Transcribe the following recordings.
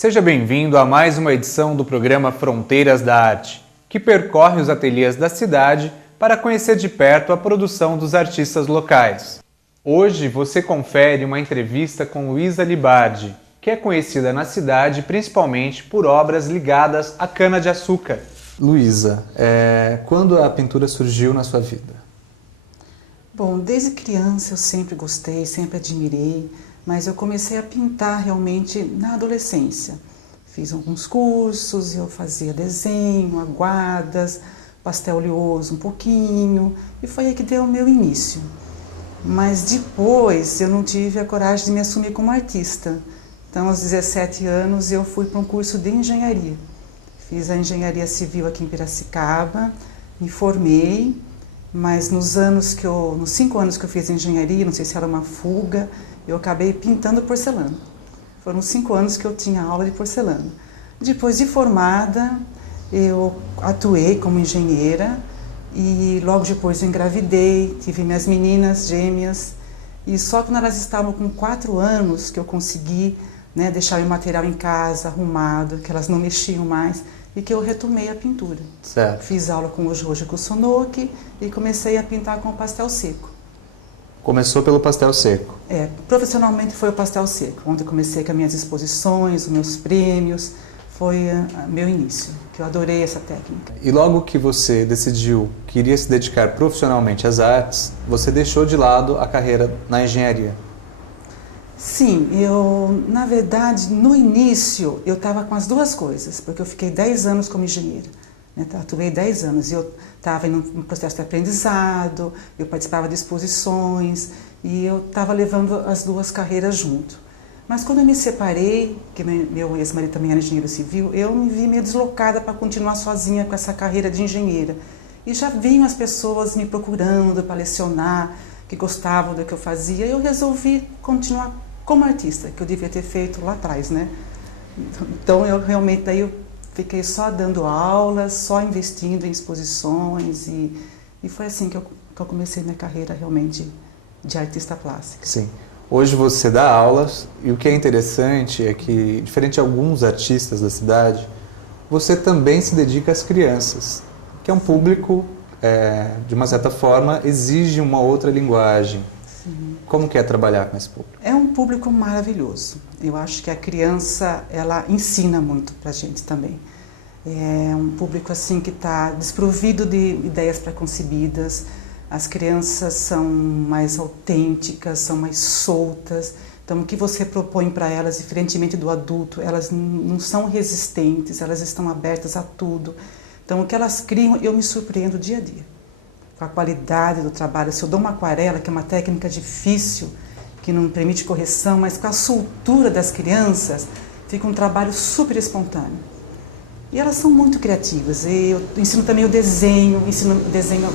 Seja bem-vindo a mais uma edição do programa Fronteiras da Arte, que percorre os ateliês da cidade para conhecer de perto a produção dos artistas locais. Hoje você confere uma entrevista com Luísa Libardi, que é conhecida na cidade principalmente por obras ligadas à cana-de-açúcar. Luísa, quando a pintura surgiu na sua vida? Bom, desde criança eu sempre gostei, sempre admirei, mas eu comecei a pintar realmente na adolescência. Fiz alguns cursos, eu fazia desenho, aguadas, pastel oleoso um pouquinho, e foi aí que deu o meu início. Mas depois eu não tive a coragem de me assumir como artista. Então, aos 17 anos, eu fui para um curso de engenharia. Fiz a engenharia civil aqui em Piracicaba, me formei, mas nos 5 anos que eu fiz engenharia, não sei se era uma fuga, eu acabei pintando porcelana. Foram 5 anos que eu tinha aula de porcelana. Depois de formada, eu atuei como engenheira e logo depois eu engravidei, tive minhas meninas gêmeas e só quando elas estavam com 4 anos que eu consegui deixar o material em casa, arrumado, que elas não mexiam mais e que eu retomei a pintura. Certo. Fiz aula com o Jojo Kusunoki e comecei a pintar com o pastel seco. Começou pelo pastel seco? Profissionalmente foi o pastel seco, onde eu comecei com as minhas exposições, os meus prêmios, foi meu início, que eu adorei essa técnica. E logo que você decidiu que iria se dedicar profissionalmente às artes, você deixou de lado a carreira na engenharia? Sim, na verdade, no início, eu estava com as duas coisas, porque eu fiquei 10 anos como engenheira. Atuei 10 anos e eu estava em um processo de aprendizado, eu participava de exposições e eu estava levando as duas carreiras junto. Mas quando eu me separei, que meu ex-marido também era engenheiro civil, eu me vi meio deslocada para continuar sozinha com essa carreira de engenheira. E já vinham as pessoas me procurando para lecionar, que gostavam do que eu fazia, e eu resolvi continuar como artista, que eu devia ter feito lá atrás, né? Então eu realmente daí fiquei só dando aulas, só investindo em exposições e foi assim que eu comecei minha carreira realmente de artista plástica. Sim. Hoje você dá aulas e o que é interessante é que, diferente de alguns artistas da cidade, você também se dedica às crianças, que é um público, de uma certa forma, exige uma outra linguagem. Sim. Como que é trabalhar com esse público? É um público maravilhoso. Eu acho que a criança, ela ensina muito pra gente também. É um público assim que está desprovido de ideias preconcebidas. As crianças são mais autênticas, são mais soltas. Então, o que você propõe para elas, diferentemente do adulto, elas não são resistentes, elas estão abertas a tudo. Então, o que elas criam, eu me surpreendo dia a dia. Com a qualidade do trabalho. Se eu dou uma aquarela, que é uma técnica difícil, que não permite correção, mas com a soltura das crianças, fica um trabalho super espontâneo. E elas são muito criativas. Eu ensino também o desenho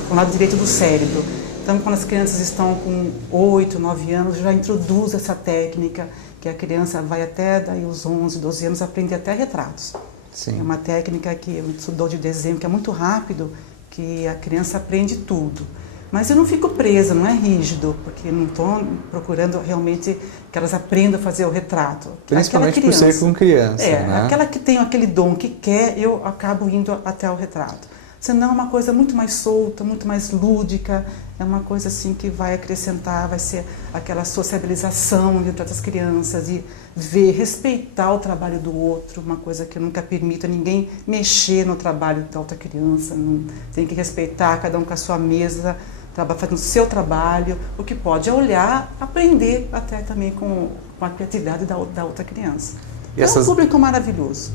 com o lado direito do cérebro. Então, quando as crianças estão com 8, 9 anos, eu já introduzo essa técnica, que a criança vai até daí os 11, 12 anos, aprender até retratos. Sim. É uma técnica que eu estudou de desenho, que é muito rápido, que a criança aprende tudo. Mas eu não fico presa, não é rígido, porque não estou procurando realmente que elas aprendam a fazer o retrato. Principalmente por ser com criança, né? Aquela que tem aquele dom que quer, eu acabo indo até o retrato. Senão é uma coisa muito mais solta, muito mais lúdica, é uma coisa assim que vai acrescentar, vai ser aquela sociabilização entre as crianças, e ver, respeitar o trabalho do outro, uma coisa que eu nunca permito a ninguém mexer no trabalho da outra criança, não, tem que respeitar cada um com a sua mesa, fazendo o seu trabalho, o que pode é olhar, aprender até também com a criatividade da outra criança. É um público maravilhoso.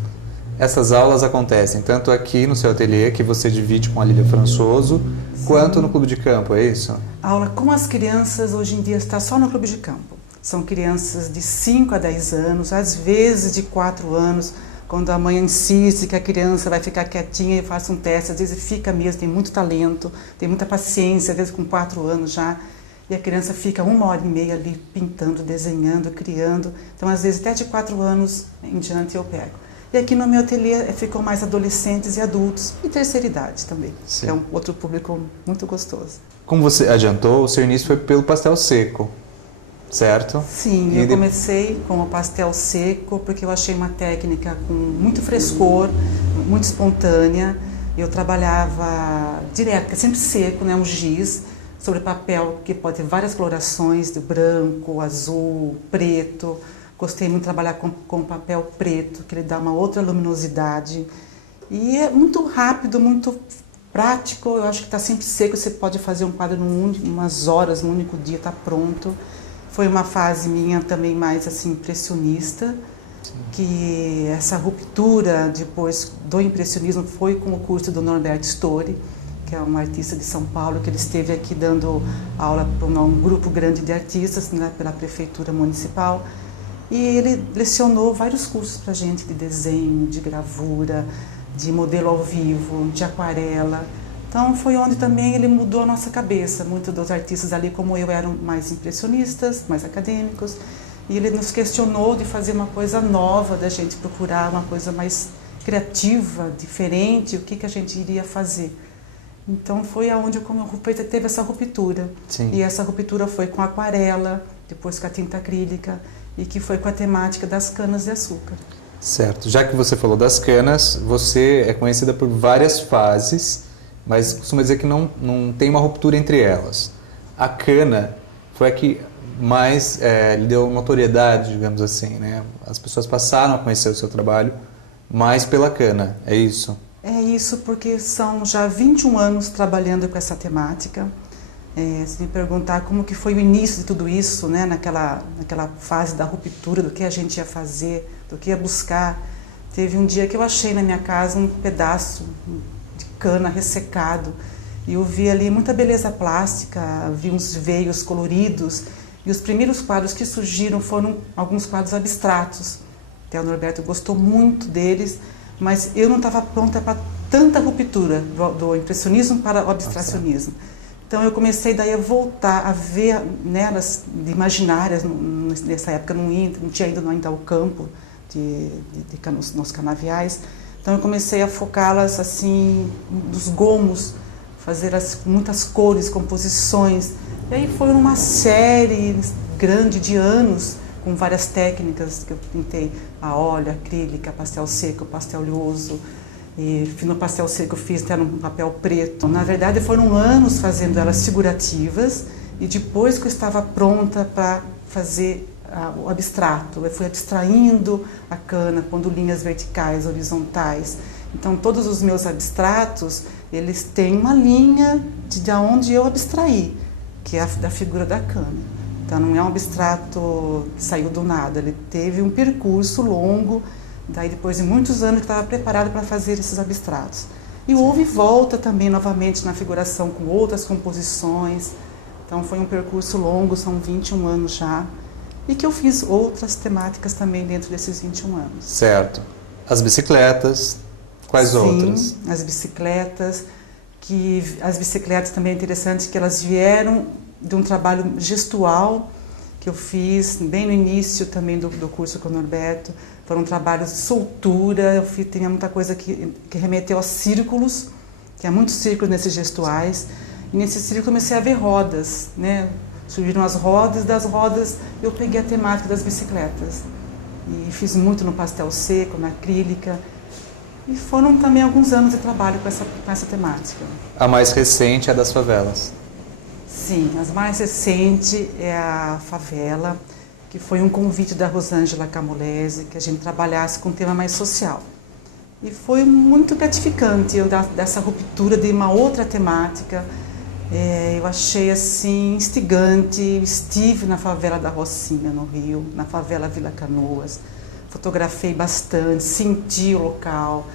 Essas aulas acontecem tanto aqui no seu ateliê, que você divide com a Lília Françoso, sim, quanto no Clube de Campo, é isso? A aula com as crianças hoje em dia está só no Clube de Campo. São crianças de 5 a 10 anos, às vezes de 4 anos, quando a mãe insiste que a criança vai ficar quietinha e faça um teste, às vezes fica mesmo, tem muito talento, tem muita paciência, às vezes com 4 anos já, e a criança fica 1h30 ali pintando, desenhando, criando. Então, às vezes, até de 4 anos em diante eu pego. E aqui no meu ateliê ficam mais adolescentes e adultos, e terceira idade também. Sim. É um outro público muito gostoso. Como você adiantou, o seu início foi pelo pastel seco. Certo. Sim, eu comecei com o pastel seco porque eu achei uma técnica com muito frescor, muito espontânea. Eu trabalhava direto, sempre seco, né, um giz, sobre papel que pode ter várias colorações, de branco, azul, preto. Gostei muito de trabalhar com papel preto, que ele dá uma outra luminosidade. E é muito rápido, muito prático. Eu acho que está sempre seco, você pode fazer um quadro umas horas, num único dia, está pronto. Foi uma fase minha também mais assim impressionista, que essa ruptura depois do impressionismo foi com o curso do Norberto Stori, que é um artista de São Paulo, que ele esteve aqui dando aula para um grupo grande de artistas, né, pela prefeitura municipal, e ele lecionou vários cursos para a gente de desenho, de gravura, de modelo ao vivo, de aquarela. Então foi onde também ele mudou a nossa cabeça. Muitos dos artistas ali, como eu, eram mais impressionistas, mais acadêmicos, e ele nos questionou de fazer uma coisa nova, da gente procurar uma coisa mais criativa, diferente, o que a gente iria fazer. Então foi aonde teve essa ruptura. Sim. E essa ruptura foi com a aquarela, depois com a tinta acrílica, e que foi com a temática das canas de açúcar. Certo. Já que você falou das canas, você é conhecida por várias fases, mas costuma dizer que não tem uma ruptura entre elas. A cana foi a que mais lhe deu notoriedade, digamos assim, né? As pessoas passaram a conhecer o seu trabalho mais pela cana, é isso? É isso, porque são já 21 anos trabalhando com essa temática. Se me perguntar como que foi o início de tudo isso, né? naquela fase da ruptura, do que a gente ia fazer, do que ia buscar, teve um dia que eu achei na minha casa um pedaço de cana ressecado, e eu vi ali muita beleza plástica, vi uns veios coloridos, e os primeiros quadros que surgiram foram alguns quadros abstratos. Até o Norberto gostou muito deles, mas eu não estava pronta para tanta ruptura do impressionismo para o abstracionismo. Então eu comecei daí a voltar a ver nelas, de imaginárias. Nessa época não tinha ido ainda ao campo nos canaviais. Então eu comecei a focá-las assim, dos gomos, fazer muitas cores, composições. E aí foi uma série grande de anos, com várias técnicas que eu pintei: a óleo, acrílica, pastel seco, pastel oleoso. E no pastel seco eu fiz até no papel preto. Na verdade foram anos fazendo elas figurativas, e depois que eu estava pronta para fazer o abstrato, eu fui abstraindo a cana, pondo linhas verticais, horizontais. Então todos os meus abstratos, eles têm uma linha de onde eu abstraí, que é da figura da cana. Então não é um abstrato que saiu do nada, ele teve um percurso longo. Daí depois de muitos anos que estava preparado para fazer esses abstratos. E houve volta também novamente na figuração com outras composições. Então foi um percurso longo, são 21 anos já. E que eu fiz outras temáticas também dentro desses 21 anos. Certo. As bicicletas, quais outras? Sim, as bicicletas também é interessante que elas vieram de um trabalho gestual que eu fiz bem no início também do curso com o Norberto. Foram trabalhos de soltura, tinha muita coisa que remeteu a círculos, que há muitos círculos nesses gestuais. E nesse círculo comecei a ver rodas, né? Surgiram as rodas, das rodas eu peguei a temática das bicicletas. E fiz muito no pastel seco, na acrílica. E foram também alguns anos de trabalho com essa temática. A mais recente é a das favelas. Sim, a mais recente é a favela, que foi um convite da Rosângela Camolese, que a gente trabalhasse com um tema mais social. E foi muito gratificante dessa ruptura de uma outra temática. Eu achei assim instigante. Estive na favela da Rocinha, no Rio, na favela Vila Canoas. Fotografei bastante, senti o local.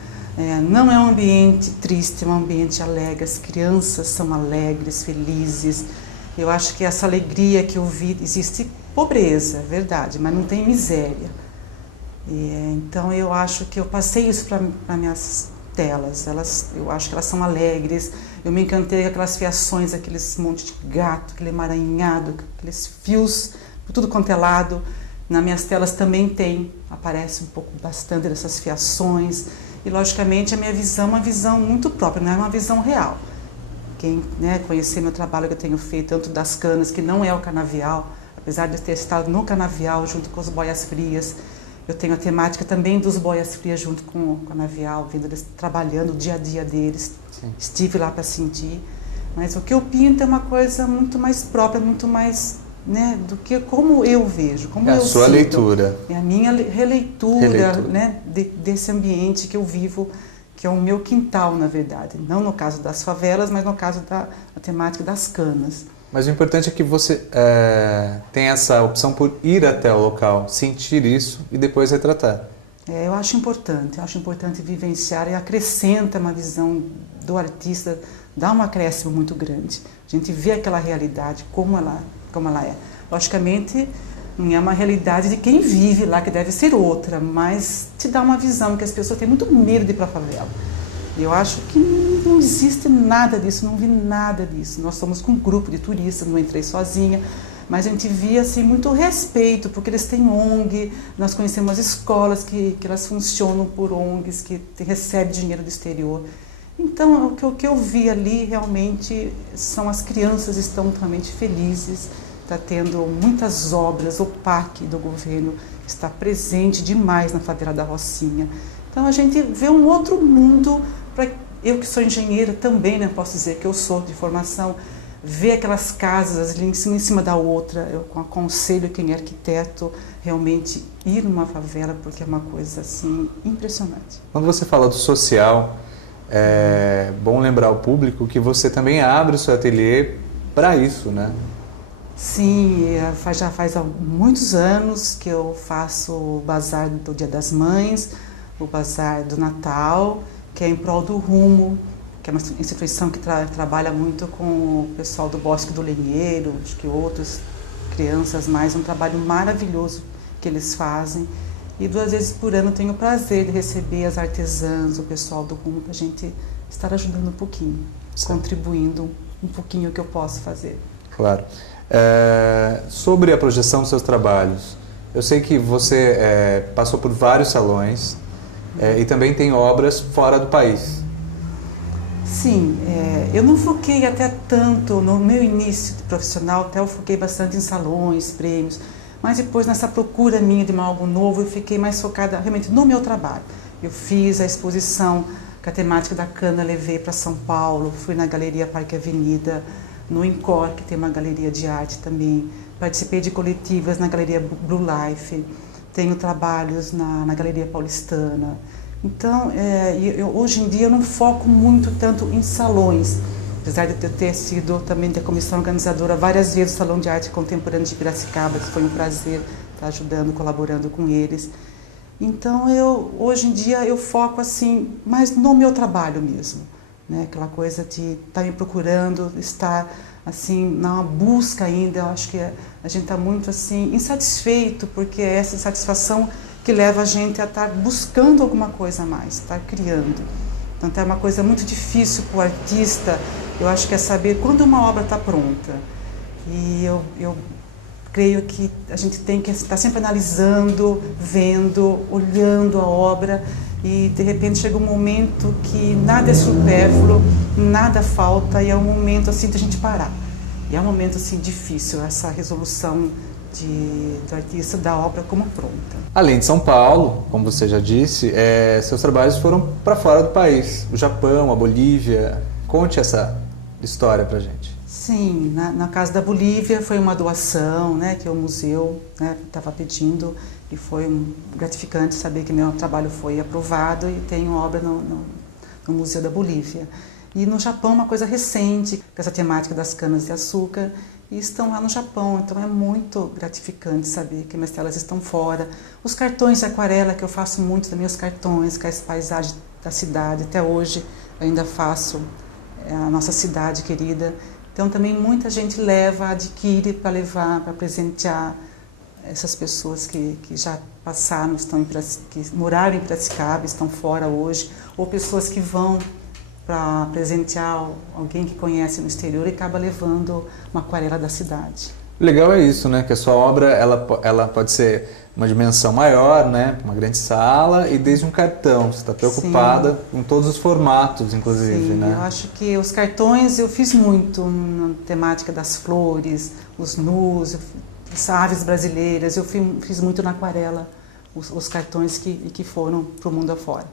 Não é um ambiente triste, é um ambiente alegre. As crianças são alegres, felizes. Eu acho que essa alegria que eu vi, existe pobreza, é verdade, mas não tem miséria. Então eu acho que eu passei isso para minhas telas. Eu acho que elas são alegres. Eu me encantei com aquelas fiações, aqueles monte de gato, aquele emaranhado, aqueles fios, por tudo quanto é lado. Nas minhas telas também aparece bastante dessas fiações. E logicamente a minha visão é uma visão muito própria, não é uma visão real. Quem conhecer meu trabalho que eu tenho feito, tanto das canas, que não é o canavial, apesar de eu ter estado no canavial junto com os boias frias, eu tenho a temática também dos boias frias junto com o canavial, vendo eles trabalhando o dia a dia deles. Sim. Estive lá para sentir, mas o que eu pinto é uma coisa muito mais própria, muito mais, né, do que como eu vejo, como eu sinto. É a sua leitura. É a minha releitura. Né, desse ambiente que eu vivo, que é o meu quintal, na verdade. Não no caso das favelas, mas no caso da temática das canas. Mas o importante é que você tenha essa opção por ir até o local, sentir isso e depois retratar. Eu acho importante vivenciar e acrescenta uma visão do artista, dá um acréscimo muito grande. A gente vê aquela realidade como ela é. Logicamente, não é uma realidade de quem vive lá, que deve ser outra, mas te dá uma visão que as pessoas têm muito medo de ir para a favela. Eu acho que não existe nada disso, não vi nada disso. Nós somos com um grupo de turistas, não entrei sozinha, mas a gente via assim, muito respeito, porque eles têm ONG, nós conhecemos as escolas que elas funcionam por ONGs, que recebem dinheiro do exterior. Então, o que eu vi ali realmente são as crianças estão realmente felizes, está tendo muitas obras, o PAC do governo está presente demais na favela da Rocinha. Então a gente vê um outro mundo, eu que sou engenheira também, né, posso dizer que eu sou de formação, ver aquelas casas ali em cima da outra, eu aconselho quem é arquiteto realmente ir numa favela, porque é uma coisa assim impressionante. Quando você fala do social, é bom lembrar ao público que você também abre o seu ateliê para isso, né? Sim, já faz muitos anos que eu faço o bazar do Dia das Mães, o bazar do Natal, que é em prol do Rumo, que é uma instituição que trabalha muito com o pessoal do Bosque do Lenheiro, acho que outras crianças mais, um trabalho maravilhoso que eles fazem. E 2 vezes por ano eu tenho o prazer de receber as artesãs, o pessoal do Rumo, para a gente estar ajudando um pouquinho, contribuindo um pouquinho o que eu posso fazer. Claro. Sobre a projeção dos seus trabalhos, eu sei que você passou por vários salões e também tem obras fora do país. Sim, eu não foquei até tanto no meu início de profissional, até eu foquei bastante em salões, prêmios, mas depois nessa procura minha de algo novo eu fiquei mais focada realmente no meu trabalho. Eu fiz a exposição com a temática da cana, levei para São Paulo, fui na Galeria Parque Avenida, no Incor, que tem uma galeria de arte também, participei de coletivas na Galeria Blue Life, tenho trabalhos na Galeria Paulistana. Então, hoje em dia eu não foco muito tanto em salões, apesar de eu ter sido também da comissão organizadora várias vezes do Salão de Arte Contemporânea de Piracicaba, que foi um prazer estar ajudando, colaborando com eles. Então, hoje em dia eu foco assim, mais no meu trabalho mesmo. Né, aquela coisa de estar me procurando, estar assim na busca ainda. Eu acho que a gente está muito assim insatisfeito, porque é essa insatisfação que leva a gente a estar buscando alguma coisa a mais, estar criando. Então é uma coisa muito difícil para o artista, eu acho que é saber quando uma obra está pronta. E eu creio que a gente tem que estar sempre analisando, vendo, olhando a obra, e de repente chega um momento que nada é supérfluo, nada falta, e é um momento assim de a gente parar. E é um momento assim difícil, essa resolução do artista da obra como pronta. Além de São Paulo, como você já disse, seus trabalhos foram para fora do país, o Japão, a Bolívia. Conte essa história pra gente. Sim, na casa da Bolívia foi uma doação, né, que o museu estava pedindo, e foi gratificante saber que meu trabalho foi aprovado e tenho obra no Museu da Bolívia. E no Japão, uma coisa recente, com essa temática das canas de açúcar, e estão lá no Japão, então é muito gratificante saber que minhas telas estão fora. Os cartões de aquarela, que eu faço muito também, os cartões, com as paisagens da cidade, até hoje ainda faço a nossa cidade querida. Então também muita gente leva, adquire para levar, para presentear essas pessoas que já passaram, que moraram em Piracicaba, estão fora hoje, ou pessoas que vão para presentear alguém que conhece no exterior e acaba levando uma aquarela da cidade. O legal é isso, né? Que a sua obra ela pode ser uma dimensão maior, né? Uma grande sala e desde um cartão. Você está preocupada Sim. com todos os formatos, inclusive, Sim, né? Eu acho que os cartões eu fiz muito na temática das flores, os nus. Eu as aves brasileiras. Eu fiz muito na aquarela os cartões que foram para o mundo afora.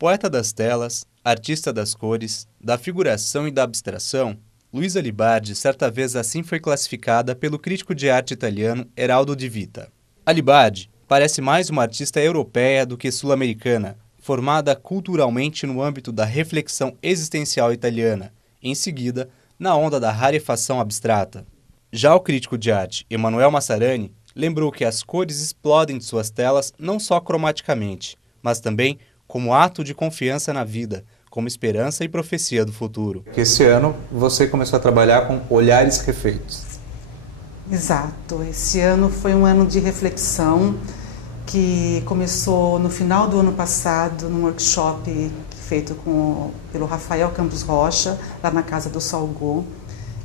Poeta das telas, artista das cores, da figuração e da abstração, Luisa Libardi certa vez assim foi classificada pelo crítico de arte italiano Eraldo Di Vita. A Libardi parece mais uma artista europeia do que sul-americana, formada culturalmente no âmbito da reflexão existencial italiana, em seguida, na onda da rarefação abstrata. Já o crítico de arte Emanuel Massarani lembrou que as cores explodem de suas telas não só cromaticamente, mas também como ato de confiança na vida, como esperança e profecia do futuro. Esse ano você começou a trabalhar com olhares refeitos. Exato. Esse ano foi um ano de reflexão que começou no final do ano passado, num workshop feito pelo Rafael Campos Rocha, lá na Casa do Salgô.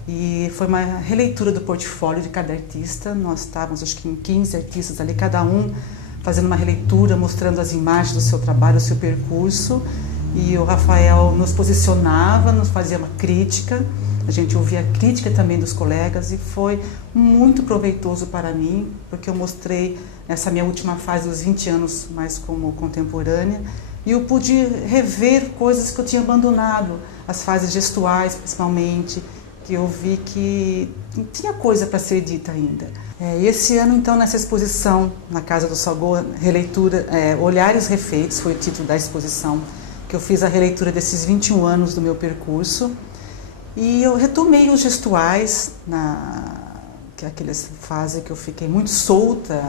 E foi uma releitura do portfólio de cada artista. Nós estávamos, acho que, em 15 artistas ali, cada um fazendo uma releitura, mostrando as imagens do seu trabalho, do seu percurso. E o Rafael nos posicionava, nos fazia uma crítica, a gente ouvia a crítica também dos colegas e foi muito proveitoso para mim, porque eu mostrei essa minha última fase dos 20 anos mais como contemporânea e eu pude rever coisas que eu tinha abandonado, as fases gestuais principalmente, que eu vi que tinha coisa para ser dita ainda. E esse ano, então, nessa exposição na Casa do Salgô, releitura, Olhares Refeitos, foi o título da exposição, que eu fiz a releitura desses 21 anos do meu percurso. E eu retomei os gestuais, que é aquela fase que eu fiquei muito solta,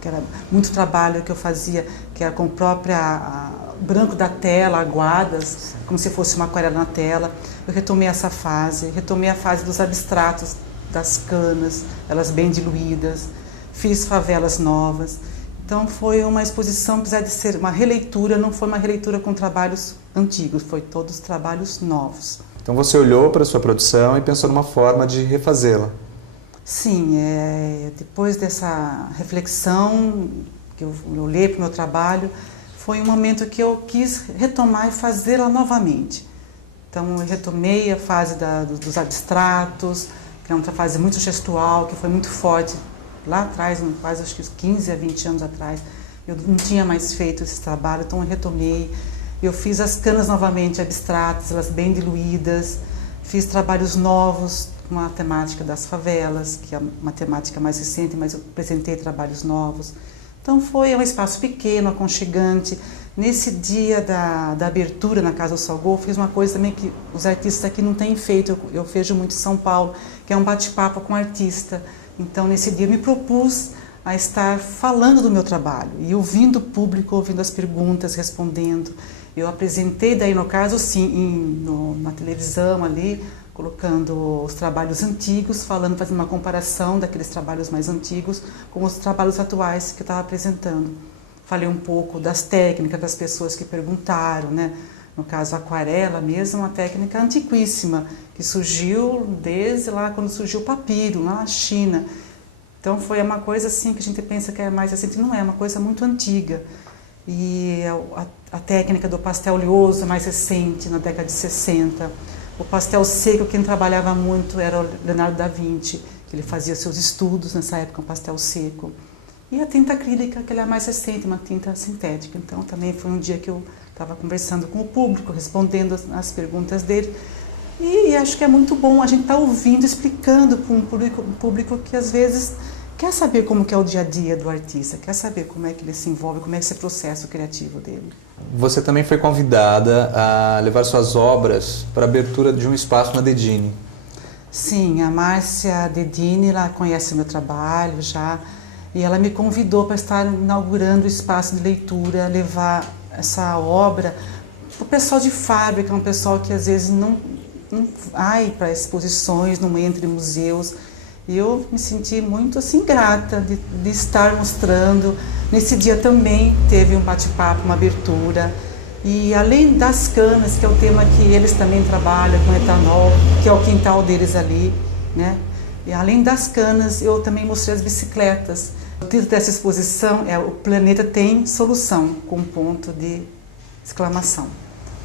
que era muito trabalho que eu fazia, que era com o próprio branco da tela, aguadas, como se fosse uma aquarela na tela. Eu retomei essa fase, retomei a fase dos abstratos, das canas, elas bem diluídas, fiz favelas novas. Então foi uma exposição, apesar de ser uma releitura, não foi uma releitura com trabalhos antigos, foi todos trabalhos novos. Então você olhou para a sua produção e pensou numa forma de refazê-la. Sim, depois dessa reflexão, que eu olhei para o meu trabalho, foi um momento que eu quis retomar e fazê-la novamente. Então eu retomei a fase dos abstratos, que é uma fase muito gestual, que foi muito forte lá atrás, quase acho que 15 a 20 anos atrás. Eu não tinha mais feito esse trabalho, então eu retomei. Eu fiz as canas novamente abstratas, elas bem diluídas. Fiz trabalhos novos com a temática das favelas, que é uma temática mais recente, mas eu apresentei trabalhos novos. Então foi um espaço pequeno, aconchegante. Nesse dia da abertura na Casa do Salgô, eu fiz uma coisa também que os artistas aqui não têm feito, eu vejo muito em São Paulo, que é um bate-papo com o artista. Então nesse dia eu me propus a estar falando do meu trabalho e ouvindo o público, ouvindo as perguntas, respondendo. Eu apresentei daí no caso sim, na televisão ali, colocando os trabalhos antigos, fazendo uma comparação daqueles trabalhos mais antigos com os trabalhos atuais que eu estava apresentando. Falei um pouco das técnicas das pessoas que perguntaram, né? No caso, a aquarela mesmo, uma técnica antiquíssima, que surgiu desde lá quando surgiu o papiro, lá na China. Então foi uma coisa assim que a gente pensa que é mais recente, não é, uma coisa muito antiga. E a técnica do pastel oleoso é mais recente, na década de 60. O pastel seco, quem trabalhava muito era o Leonardo da Vinci, que ele fazia seus estudos nessa época, um pastel seco. E a tinta acrílica, que ela é mais recente, uma tinta sintética. Então também foi um dia que eu estava conversando com o público, respondendo as perguntas dele. E acho que é muito bom a gente estar ouvindo, explicando para um público que às vezes quer saber como que é o dia a dia do artista, quer saber como é que ele se envolve, como é esse processo criativo dele. Você também foi convidada a levar suas obras para a abertura de um espaço na Dedini. Sim, a Márcia Dedini, ela conhece o meu trabalho já, e ela me convidou para estar inaugurando o espaço de leitura, levar essa obra para o pessoal de fábrica, um pessoal que às vezes não vai para exposições, não entra em museus. E eu me senti muito assim grata de estar mostrando. Nesse dia também teve um bate-papo, uma abertura. E além das canas, que é o tema que eles também trabalham com etanol, que é o quintal deles ali, né? E além das canas, eu também mostrei as bicicletas. O título dessa exposição é O Planeta Tem Solução, com um ponto de exclamação.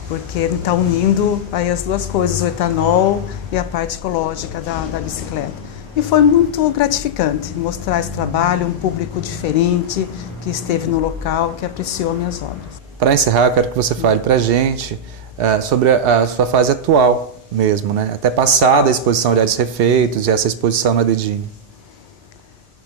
Porque ele está unindo aí as duas coisas, o etanol e a parte ecológica da bicicleta. E foi muito gratificante mostrar esse trabalho, um público diferente que esteve no local, que apreciou minhas obras. Para encerrar, eu quero que você fale para a gente sobre a sua fase atual mesmo, né? Até passada a exposição Olhares Refeitos e essa exposição na Dedini.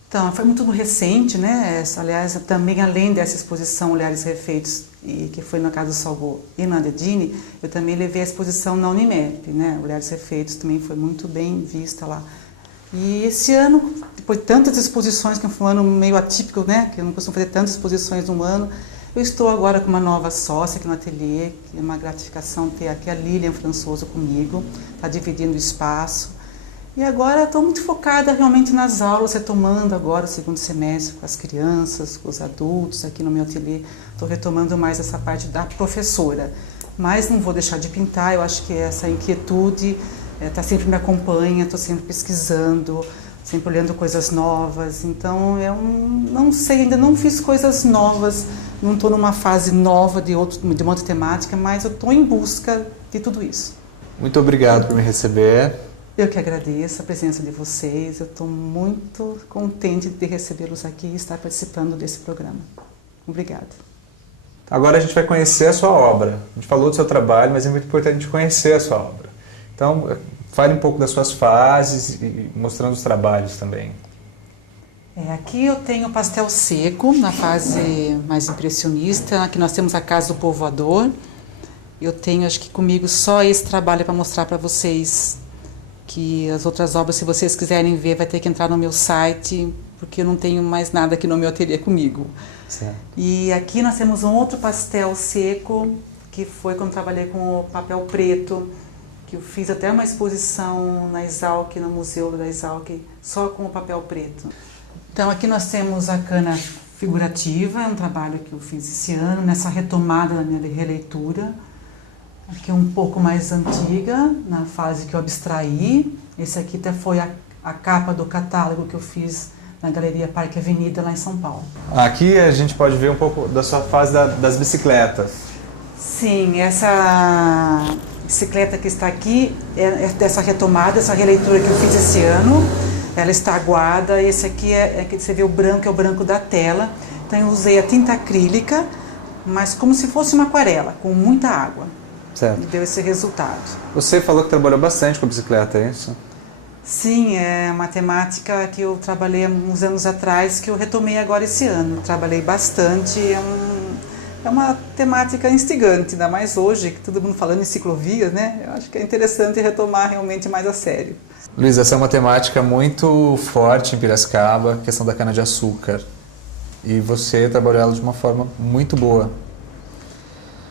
Então, foi muito recente, né? Aliás, também além dessa exposição Olhares Refeitos, que foi na Casa do Salvador e na Dedini, eu também levei a exposição na Unimep, né? Olhares Refeitos também foi muito bem vista lá. E esse ano, depois de tantas exposições, que foi um ano meio atípico, né? Que eu não costumo fazer tantas exposições num ano, eu estou agora com uma nova sócia aqui no ateliê, que é uma gratificação ter aqui a Lilian Françoso comigo, está dividindo o espaço. E agora estou muito focada realmente nas aulas, retomando agora o segundo semestre com as crianças, com os adultos aqui no meu ateliê. Estou retomando mais essa parte da professora. Mas não vou deixar de pintar, eu acho que essa inquietude sempre me acompanha, estou sempre pesquisando, sempre olhando coisas novas. Então, eu não sei, ainda não fiz coisas novas, não estou numa fase nova de uma outra temática, mas eu estou em busca de tudo isso. Muito obrigado por me receber. Eu que agradeço a presença de vocês, eu estou muito contente de recebê-los aqui e estar participando desse programa. Obrigada. Agora a gente vai conhecer a sua obra. A gente falou do seu trabalho, mas é muito importante a gente conhecer a sua obra. Então, fale um pouco das suas fases e mostrando os trabalhos também. Aqui eu tenho pastel seco, na fase mais impressionista. Aqui nós temos a Casa do Povoador. Eu tenho, acho que comigo, só esse trabalho para mostrar para vocês, que as outras obras, se vocês quiserem ver, vai ter que entrar no meu site, porque eu não tenho mais nada aqui no meu ateliê comigo. Certo. E aqui nós temos um outro pastel seco, que foi quando trabalhei com o papel preto, que eu fiz até uma exposição na Exalc, no Museu da Exalc, só com o papel preto. Então aqui nós temos a cana figurativa, é um trabalho que eu fiz esse ano, nessa retomada da minha releitura. Aqui é um pouco mais antiga, na fase que eu abstraí. Esse aqui até foi a capa do catálogo que eu fiz na Galeria Parque Avenida, lá em São Paulo. Aqui a gente pode ver um pouco da sua fase das bicicletas. Sim, essa bicicleta que está aqui é dessa retomada, essa releitura que eu fiz esse ano. Ela está aguada. Esse aqui que você vê o branco, é o branco da tela. Então eu usei a tinta acrílica, mas como se fosse uma aquarela, com muita água. Certo. E deu esse resultado. Você falou que trabalhou bastante com bicicleta, é isso? Sim, é uma temática que eu trabalhei há uns anos atrás, que eu retomei agora esse ano. Trabalhei bastante, é uma temática instigante, ainda mais hoje, que todo mundo falando em ciclovias, né? Eu acho que é interessante retomar realmente mais a sério. Luiz, essa é uma temática muito forte em Piracicaba, a questão da cana-de-açúcar. E você trabalhou ela de uma forma muito boa.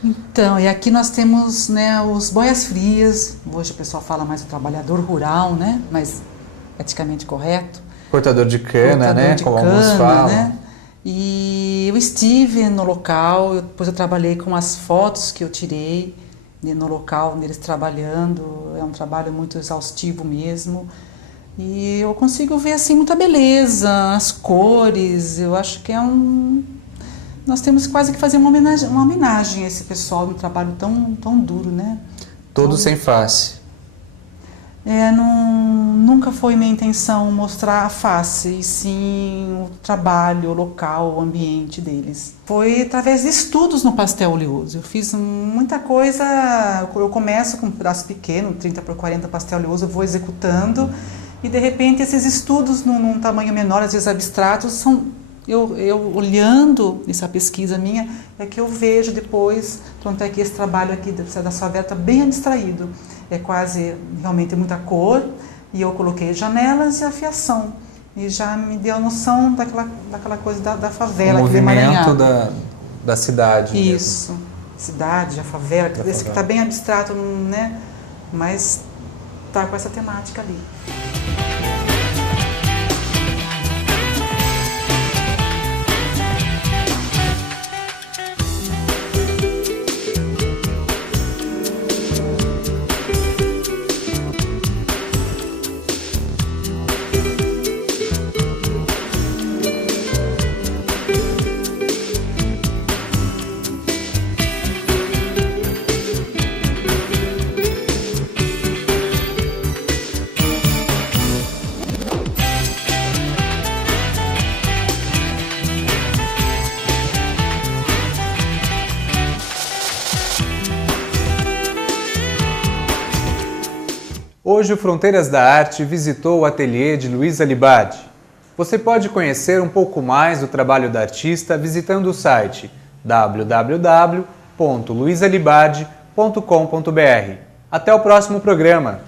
Então, e aqui nós temos, né, os boias frias. Hoje o pessoal fala mais do trabalhador rural, né, mas eticamente correto. Cortador de cana, né, como alguns falam. Né? E eu estive no local, depois eu trabalhei com as fotos que eu tirei no local, neles trabalhando. É um trabalho muito exaustivo mesmo. E eu consigo ver assim muita beleza, as cores. Eu acho que nós temos quase que fazer uma homenagem a esse pessoal, um trabalho tão duro, né? Todo sem face. Nunca foi minha intenção mostrar a face, e sim o trabalho, o local, o ambiente deles. Foi através de estudos no pastel oleoso. Eu fiz muita coisa, eu começo com um pedaço pequeno, 30 por 40 pastel oleoso, eu vou executando, e de repente esses estudos num tamanho menor, às vezes abstratos, são... Eu olhando essa pesquisa minha, é que eu vejo depois, tanto é que esse trabalho aqui da sua Vera está bem abstraído. É quase, realmente, muita cor, e eu coloquei janelas e a fiação. E já me deu a noção daquela coisa da favela. O movimento da cidade. Isso, mesmo. Cidade, a favela, esse que está bem abstrato, né? Mas está com essa temática ali. Hoje o Fronteiras da Arte visitou o ateliê de Luísa Libadi. Você pode conhecer um pouco mais do trabalho da artista visitando o site www.luisalibadi.com.br. Até o próximo programa!